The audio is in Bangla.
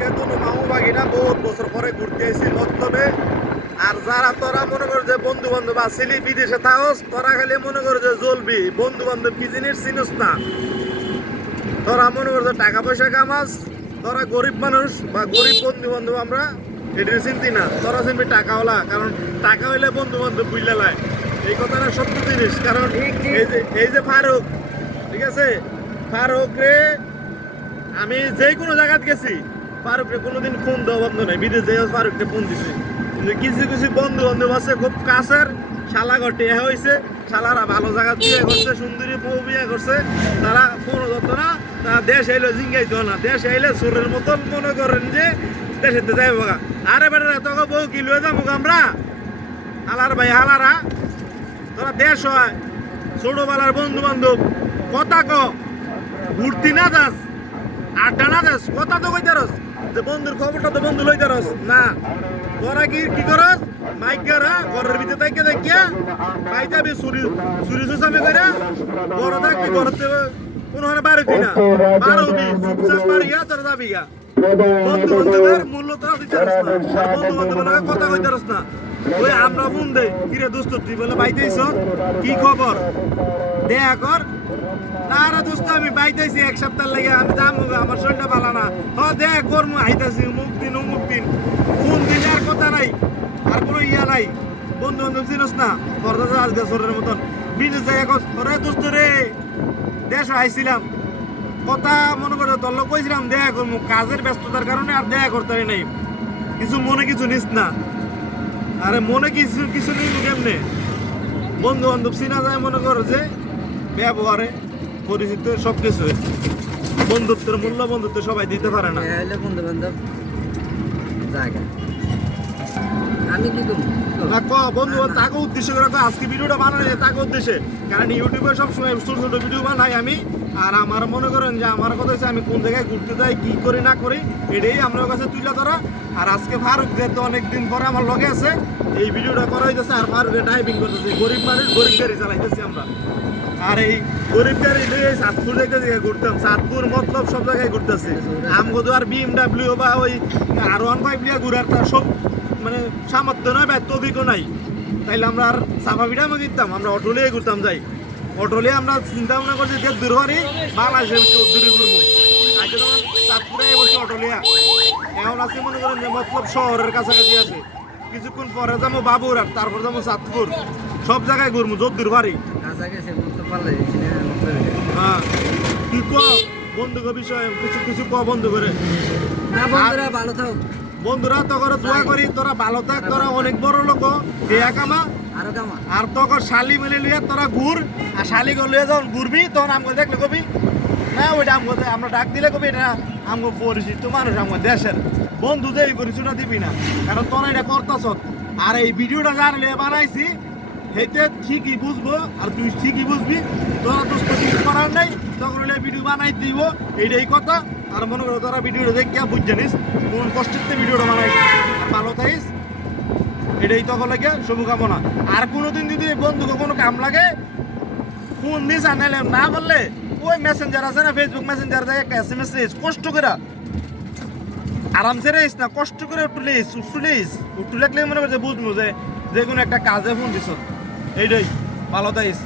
মামু বহুত বছর পরে ঘুরতে মতলবে আর যারা তোরা মনে কর যে বন্ধু বান্ধব আসিলি বিদেশে থাকস তোরা খালি মনে কর যে জ্বলবি। বন্ধু বান্ধব কি জিনিস চিনস না। তোরা মনে কর যে টাকা পয়সা কামাস তোরা গরিব মানুষ বা গরিব বন্ধু বান্ধব আমরা এটা চিনতি না। তোরা চিনবি টাকাওয়ালা কারণ টাকা হইলে বন্ধু বান্ধব বুঝলে লাই এই কথাটা সত্য জিনিস কারণ। এই যে এই যে ফারুক ঠিক আছে? ফারুক রে আমি যে কোনো জায়গাত গেছি। ফারুকরে কোনোদিন ফোন দেওয়া বন্ধ নাই, বিদেশ যাই ফারুককে ফোন দিছে। কিন্তু কিছু কিছু বন্ধু বান্ধব আছে, খুব কাছের, শালা ঘটে হয়েছে শালারা ভালো জায়গা বিয়ে করছে সুন্দরী বউ বিয়ে করছে, তারা ফোন ধরতো না, তারা দেশ আইলে জিঙ্গাইতো না, দেশ আইলে সুরের মতন মনে করেন যে দেশেতে যাই বগা আরে বেটা তোকে বউ কি লয়ে যাব আমরা? হালার ভাই হালারা তোরা দেশ হয়, ছোটবেলার বন্ধু বান্ধব কথা ক। ঘুরতি না দাস আড্ডা না দাস, কথা তো কইতে রস। বন্ধুর খবরটা তো বন্ধু লইতে রস না। তোরা কি কি করস? মাইক গারা ঘরের ভিতরে থাকি দেখিয়া করে বড় থাকবি ঘরতে কোনো হানে বাড়িতি না। বারোবি চুপচাপ বাড়িয়া তোরা যাবি গা। বন্ধু বান্ধবের মূল্য দিতে পারস না। আর বন্ধু বান্ধবের লগে কথা কইতে পারস না। ওই আমরা ফোন দেই কিরে দোস্ত, তুই বলে বাইতেইছ? কি খবর? দেয়া কর। না দোস্ত, আমি বাইতেছি এক সপ্তাহ লাগে, আমি যাব আমার শরীরটা না করমু আইতাছি, মুখ দিন, অমুক দিন। ফোন দিলে আর কথা নাই, আর কোনো ইয়া নাই। বন্ধু বান্ধব চিনস না? করতে আজকে সরের মতন। বিদেশ যাই এখন। রে দোস্ত রে, দেশ আইছিলাম। কথা মনে করে তোর লোক কইছিলাম দেখা করব কাজের ব্যস্ততার কারণে আর দেখা করতে নাই। কিছু মনে কিছু নিস না। আরে মনে কিছু কিছু নেই কেমনে? বন্ধু বান্ধব চিনা যায় মনে করো যে, ব্যবহারে, পরিচিত সব কিছু বন্ধুত্বের মূল্য বন্ধুত্ব সবাই দিতে পারে না। এ বন্ধু বান্ধব জায়গা। আমি কি করব? না ক বন্ধু তাকে উদ্দেশ্য করে আজকে ভিডিওটা বানাই তাকে উদ্দেশ্যে। কারণ ইউটিউবে সব সময় ছোট ছোট ভিডিও বানাই আমি। আর আমার মনে করেন যে আমার কথা হচ্ছে আমি কোন জায়গায় ঘুরতে যাই কি করি না করি এটাই আমার কাছে তুলে ধরা। আর আজকে ফারুক যেহেতু অনেকদিন পরে আমার লগে আছে এই ভিডিওটা করা হইতেছে আর ফারুকে ড্রাইভিং করতেছে গরিব মানুষ গরিব গাড়ি চালাইতেছি আমরা। আর এই গরিব গাড়ি নিয়ে সাতপুর দেখতে ঘুরতাম, সাতপুর মতলব সব জায়গায় ঘুরতেছে। আমগো আর বিএমডাব্লিউ বা ওই আর ওয়ান ফাইভ লিয়া ঘুরার তার সব মানে সামর্থ্য নয় বা তবিকও নাই। তাইলে আমরা আর চাপা পিঠা দিতাম আমরা অটো ঘুরতাম যাই। অটো আমরা চিন্তা ভাবনা করছি যে দূর হরি বাংলাদেশের দূরে ঘুরবো। আগে তখন চাঁদপুরে বলছি অটো লিয়া এখন আছে মনে করেন যে মতলব শহরের কাছাকাছি আছে। কিছুক্ষণ পরে যাব বাবুর আর তারপর যাব চাঁদপুর সব জায়গায় ঘুরবো যদ্দুর বাড়ি হ্যাঁ। তুই ক বন্ধুক বিষয় কিছু কিছু ক বন্ধু করে না বন্ধুরা ভালো থাক। বন্ধুরা তো করে দোয়া করি তোরা ভালো থাক তোরা অনেক বড় লোক দেয়া কামা। আরও কামা। আর তখন শালি মিলে লিয়ে তোরা ঘুর আর শালি করে লিয়ে যখন ঘুরবি তখন আমাকে দেখলে কবি না ওইটা আমাকে আমরা ডাক দিলে কবি এটা আমাকে পরিচিত মানুষ আমাকে দেশের। বন্ধু যে এই পরিচয়টা দিবি না কারণ তোরা এটা করতেছ আর এই ভিডিওটা লিয়ে বানাইছি হেতে ঠিকই বুঝব আর তুই ঠিকই বুঝবি। তোরা তো কিছু করার নাই, তখন ভিডিও বানাই দিব। এইটাই কথা। আর মনে করো তোরা ভিডিওটা দেখিয়া বুঝ জানিস কোন কষ্টের ভিডিওটা আর ভালো থাকিস এটাই তখন লাগে শুভকামনা। আর কোনোদিন যদি বন্ধুকে কোনো কাম লাগে, ফোন আর নাইলে না বললে, ওই মেসেঞ্জার আছে না ফেসবুক মেসেঞ্জার দেয় একটা এস এম এস রেস কষ্ট করে আরামসে রেস না, কষ্ট করে একটু লেস একটু লেস। একটু মনে করছে বুঝব যে যে কোনো একটা কাজে ফোন দিস এইটাই ভালো থাইস